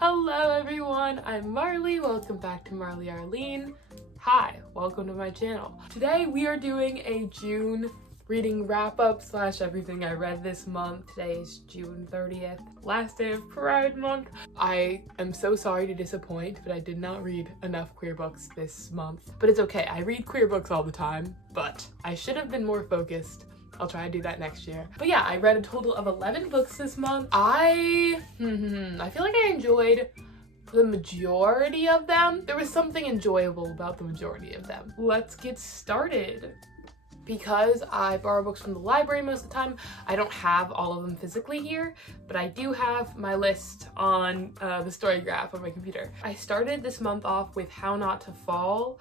Hello everyone, I'm Marley. Welcome back to Marley Arlene. Hi, welcome to my channel. Today we are doing a June reading wrap-up / everything I read this month. Today is June 30th, last day of Pride Month. I am so sorry to disappoint, but I did not read enough queer books this month. But it's okay, I read queer books all the time, but I should have been more focused. I'll try to do that next year. But yeah, I read a total of 11 books this month. I feel like I enjoyed the majority of them. There was something enjoyable about the majority of them. Let's get started. Because I borrow books from the library most of the time, I don't have all of them physically here, but I do have my list on the story graph on my computer. I started this month off with How Not to Fall.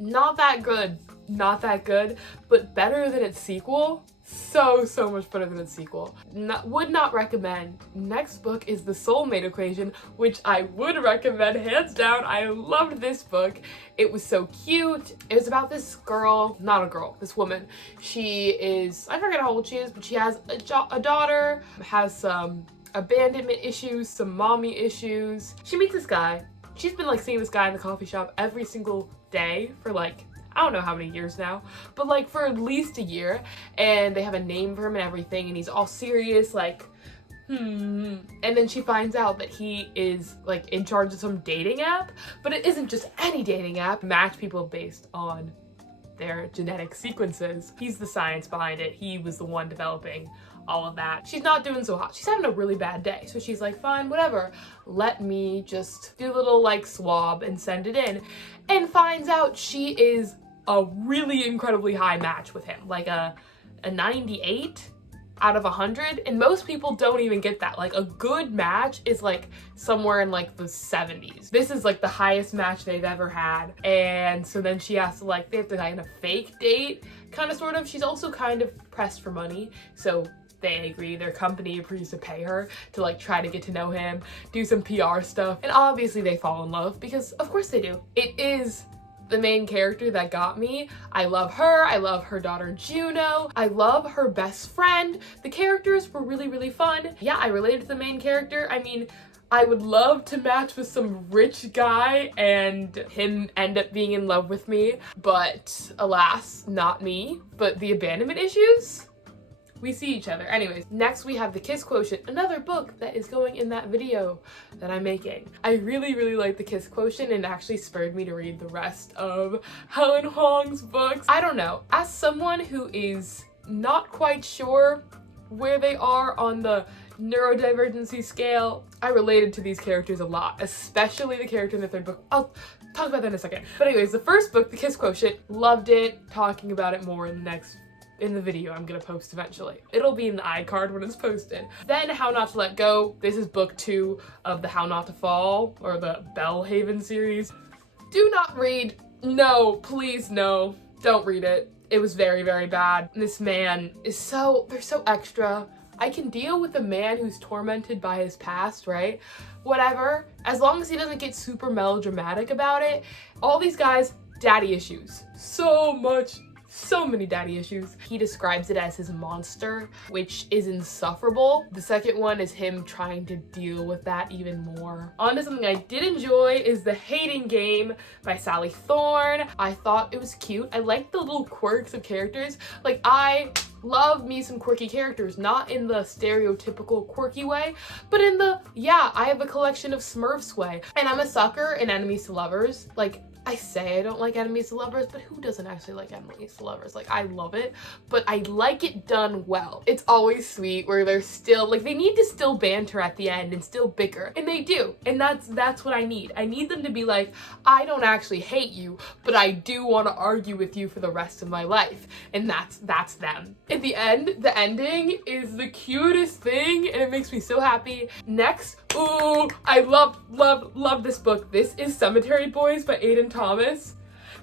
Not that good, but better than its sequel. So much better than its sequel. Would not recommend. Next book is The Soulmate Equation, which I would recommend hands down. I loved this book. It was so cute. It was about this girl, not a girl, this woman. She is, I forget how old she is, but she has a daughter, has some abandonment issues, some mommy issues. She meets this guy. She's been like seeing this guy in the coffee shop every single day for like, I don't know how many years now, but like for at least a year, and they have a name for him and everything, and he's all serious, like, and then she finds out that he is like in charge of some dating app, but it isn't just any dating app. Match people based on their genetic sequences. He's the science behind it. He was the one developing all of that. She's not doing so hot. She's having a really bad day. So she's like, fine, whatever. Let me just do a little like swab and send it in. And finds out she is a really incredibly high match with him. Like a 98 out of 100. And most people don't even get that. Like a good match is like somewhere in like the 70s. This is like the highest match they've ever had. And so then she has to like, they have to kind of fake date, kind of sort of. She's also kind of pressed for money. So they agree, their company agrees to pay her to like try to get to know him, do some PR stuff, and obviously they fall in love because of course they do. It is the main character that got me. I love her daughter Juno, I love her best friend. The characters were really fun. Yeah, I related to the main character. I mean, I would love to match with some rich guy and him end up being in love with me, but alas, not me. But the abandonment issues? We see each other. Anyways, next we have The Kiss Quotient, another book that is going in that video that I'm making. I really like The Kiss Quotient, and it actually spurred me to read the rest of Helen Huang's books. I don't know, as someone who is not quite sure where they are on the neurodivergency scale, I related to these characters a lot, especially the character in the third book. I'll talk about that in a second. But anyways, the first book, The Kiss Quotient, loved it. Talking about it more in the video I'm gonna post eventually. It'll be in the iCard when it's posted. Then How Not to Let Go. This is book 2 of the How Not to Fall, or the Bellhaven series. Do not read. No, please no. Don't read it. It was very bad. This man is they're so extra. I can deal with a man who's tormented by his past, right? Whatever. As long as he doesn't get super melodramatic about it. All these guys, daddy issues. So many daddy issues. He describes it as his monster, which is insufferable. The second one is him trying to deal with that even more. On to something I did enjoy is The Hating Game by Sally Thorne. I thought it was cute. I liked the little quirks of characters. Like, I love me some quirky characters, not in the stereotypical quirky way, but in the, yeah, I have a collection of Smurfs way. And I'm a sucker in enemies to lovers. Like, I say I don't like enemies to lovers, but who doesn't actually like enemies to lovers? Like, I love it, but I like it done well. It's always sweet where they're still, like, they need to still banter at the end and still bicker, and they do, and that's what I need. I need them to be like, I don't actually hate you, but I do want to argue with you for the rest of my life, and that's them. At the end, the ending is the cutest thing, and it makes me so happy. Next, ooh, I love this book. This is Cemetery Boys by Aiden Thomas.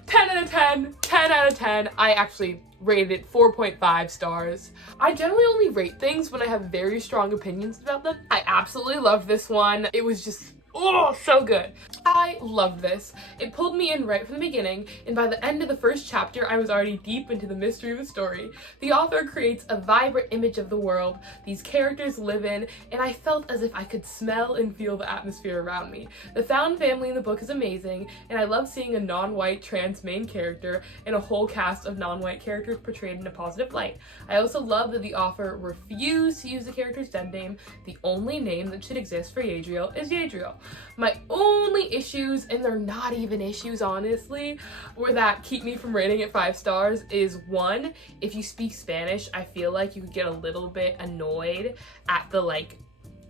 10 out of 10, 10 out of 10. I actually rated it 4.5 stars. I generally only rate things when I have very strong opinions about them. I absolutely love this one. It was just Oh, so good. I loved this. It pulled me in right from the beginning, and by the end of the first chapter, I was already deep into the mystery of the story. The author creates a vibrant image of the world these characters live in, and I felt as if I could smell and feel the atmosphere around me. The found family in the book is amazing, and I love seeing a non-white trans main character and a whole cast of non-white characters portrayed in a positive light. I also love that the author refused to use the character's dead name. The only name that should exist for Yadriel is Yadriel. My only issues, and they're not even issues honestly, were that keep me from rating it 5 stars is one, if you speak Spanish, I feel like you could get a little bit annoyed at the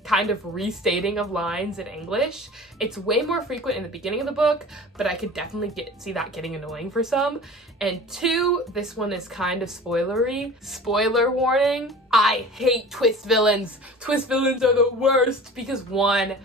kind of restating of lines in English. It's way more frequent in the beginning of the book, but I could definitely see that getting annoying for some. And two, this one is kind of spoilery. Spoiler warning, I hate twist villains. Twist villains are the worst because one,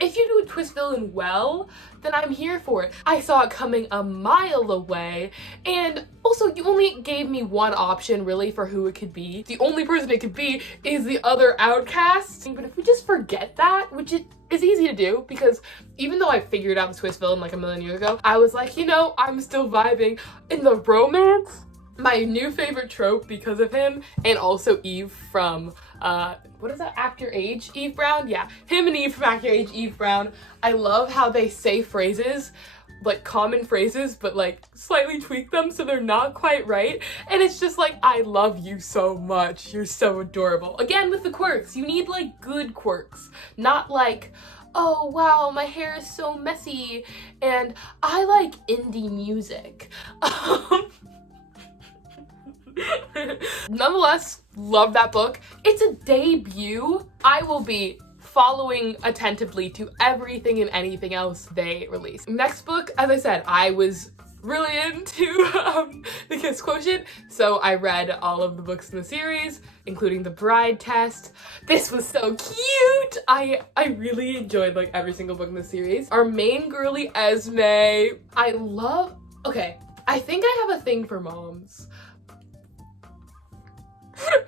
if you do a twist villain well, then I'm here for it. I saw it coming a mile away, and also you only gave me one option really for who it could be. The only person it could be is the other outcast. But if we just forget that, which it is easy to do because even though I figured out the twist villain like a million years ago, I was like, I'm still vibing in the romance. My new favorite trope because of him, and also Eve from, what is that, Act Your Age, Eve Brown? Yeah, him and Eve from Act Your Age, Eve Brown. I love how they say phrases, common phrases, but slightly tweak them so they're not quite right. And it's just I love you so much. You're so adorable. Again, with the quirks, you need good quirks, not oh wow, my hair is so messy, and I like indie music. Nonetheless, love that book. It's a debut. I will be following attentively to everything and anything else they release. Next book, as I said, I was really into the Kiss Quotient, so I read all of the books in the series, including The Bride Test. This was so cute! I really enjoyed every single book in the series. Our main girly, Esme, okay, I think I have a thing for moms.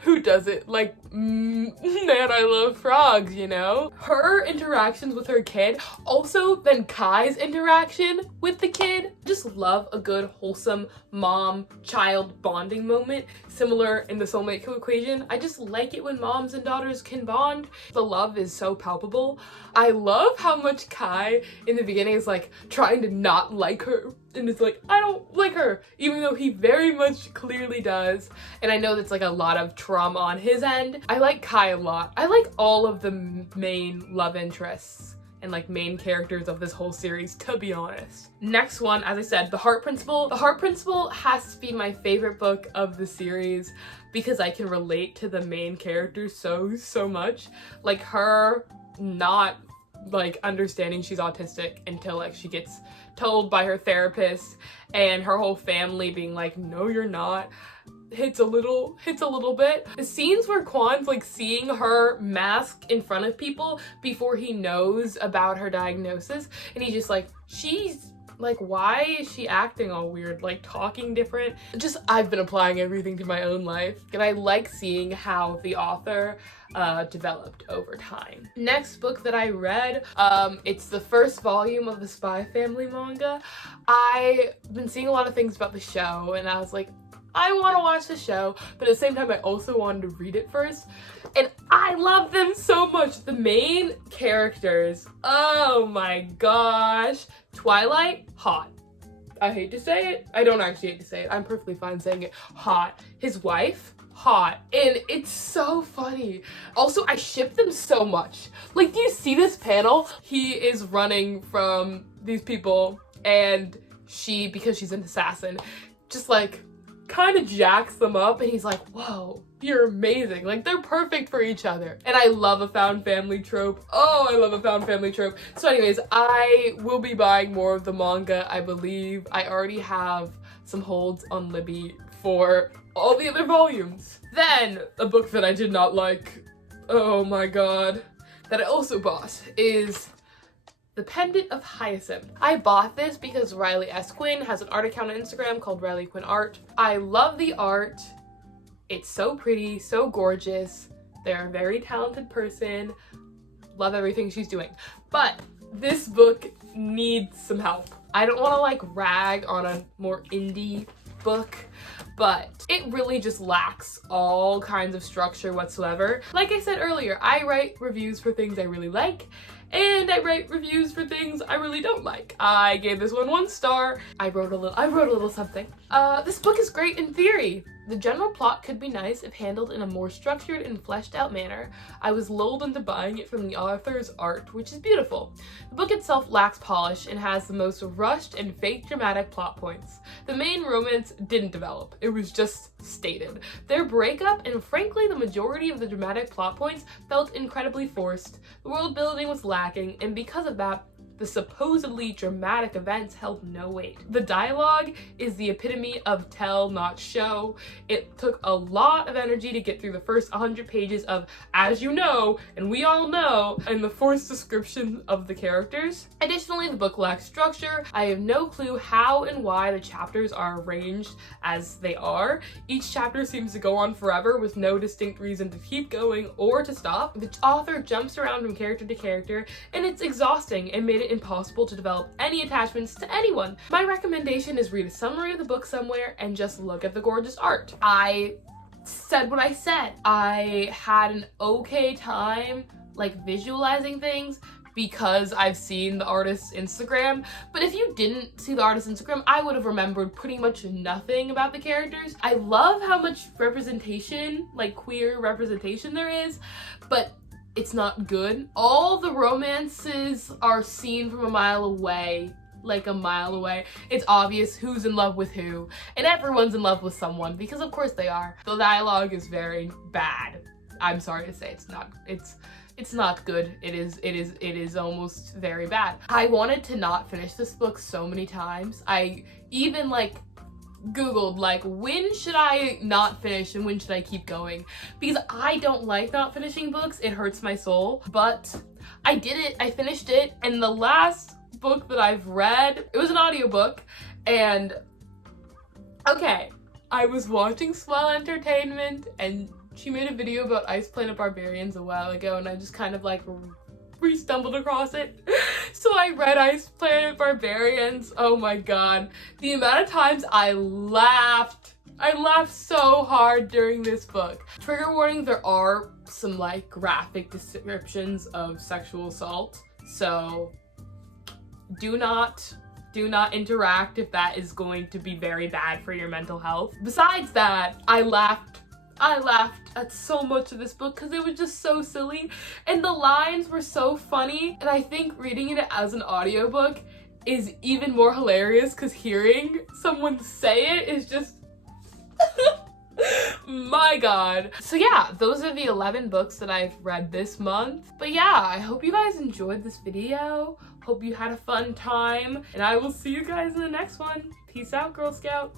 Who doesn't? Man, I love frogs, Her interactions with her kid, also then Kai's interaction with the kid. Just love a good, wholesome mom-child bonding moment, similar in the soulmate equation. I just like it when moms and daughters can bond. The love is so palpable. I love how much Kai in the beginning is trying to not like her, and it's I don't like her, even though he very much clearly does. And I know that's a lot of trauma on his end. I like Kai a lot. I like all of the main love interests and main characters of this whole series, to be honest. Next one, as I said, The Heart Principle. The Heart Principle has to be my favorite book of the series because I can relate to the main characters so much. Her not understanding she's autistic until she gets told by her therapist, and her whole family being no, you're not. Hits a little bit. The scenes where Kwan's seeing her mask in front of people before he knows about her diagnosis, and he's just she's why is she acting all weird, talking different? Just, I've been applying everything to my own life, and I like seeing how the author developed over time. Next book that I read, it's the first volume of the Spy Family manga. I've been seeing a lot of things about the show, and I was I want to watch the show, but at the same time I also wanted to read it first, and I love them so much. The main characters, oh my gosh. Twilight, hot. I hate to say it. I don't actually hate to say it. I'm perfectly fine saying it. Hot. His wife, hot. And it's so funny. Also, I ship them so much. Do you see this panel? He is running from these people, and she, because she's an assassin, just kind of jacks them up, and he's whoa, you're amazing. They're perfect for each other. And I love a found family trope. Oh, I love a found family trope. So anyways, I will be buying more of the manga, I believe. I already have some holds on Libby for all the other volumes. Then, a book that I did not like, oh my god, that I also bought is The Pendant of Hyacinth. I bought this because Riley S. Quinn has an art account on Instagram called Riley Quinn Art. I love the art. It's so pretty, so gorgeous. They're a very talented person. Love everything she's doing. But this book needs some help. I don't want to like rag on a more indie book, but it really just lacks all kinds of structure whatsoever. Like I said earlier, I write reviews for things I really like, and I write reviews for things I really don't like. I gave this one star. I wrote a little something. This book is great in theory. The general plot could be nice if handled in a more structured and fleshed out manner. I was lulled into buying it from the author's art, which is beautiful. The book itself lacks polish and has the most rushed and fake dramatic plot points. The main romance didn't develop, it was just stated. Their breakup, and frankly the majority of the dramatic plot points, felt incredibly forced. The world building was lacking, and because of that, the supposedly dramatic events held no weight. The dialogue is the epitome of tell, not show. It took a lot of energy to get through the first 100 pages of as you know, and we all know, and the forced description of the characters. Additionally, the book lacks structure. I have no clue how and why the chapters are arranged as they are. Each chapter seems to go on forever with no distinct reason to keep going or to stop. The author jumps around from character to character, and it's exhausting and made it impossible to develop any attachments to anyone. My recommendation is read a summary of the book somewhere and just look at the gorgeous art. I said what I said. I had an okay time like visualizing things because I've seen the artist's Instagram, but if you didn't see the artist's Instagram, I would have remembered pretty much nothing about the characters. I love how much representation, like queer representation there is, but it's not good. All the romances are seen from a mile away, like a mile away. It's obvious who's in love with who, and everyone's in love with someone because of course they are. The dialogue is very bad. I'm sorry to say it's not good. It is almost very bad. I wanted to not finish this book so many times. I even like Googled like when should I not finish and when should I keep going, because I don't like not finishing books. It hurts my soul, but I did it. I finished it, and the last book that I've read, it was an audiobook, and okay, I was watching Swell Entertainment and she made a video about Ice Planet Barbarians a while ago, and I just kind of like re-stumbled across it. So I read Ice Planet Barbarians. Oh my god. The amount of times I laughed so hard during this book. Trigger warning, there are some like graphic descriptions of sexual assault. So do not interact if that is going to be very bad for your mental health. Besides that, I laughed at so much of this book because it was just so silly and the lines were so funny, and I think reading it as an audiobook is even more hilarious because hearing someone say it is just my god. So yeah, those are the 11 books that I've read this month. But yeah, I hope you guys enjoyed this video. Hope you had a fun time, and I will see you guys in the next one. Peace out, Girl Scout.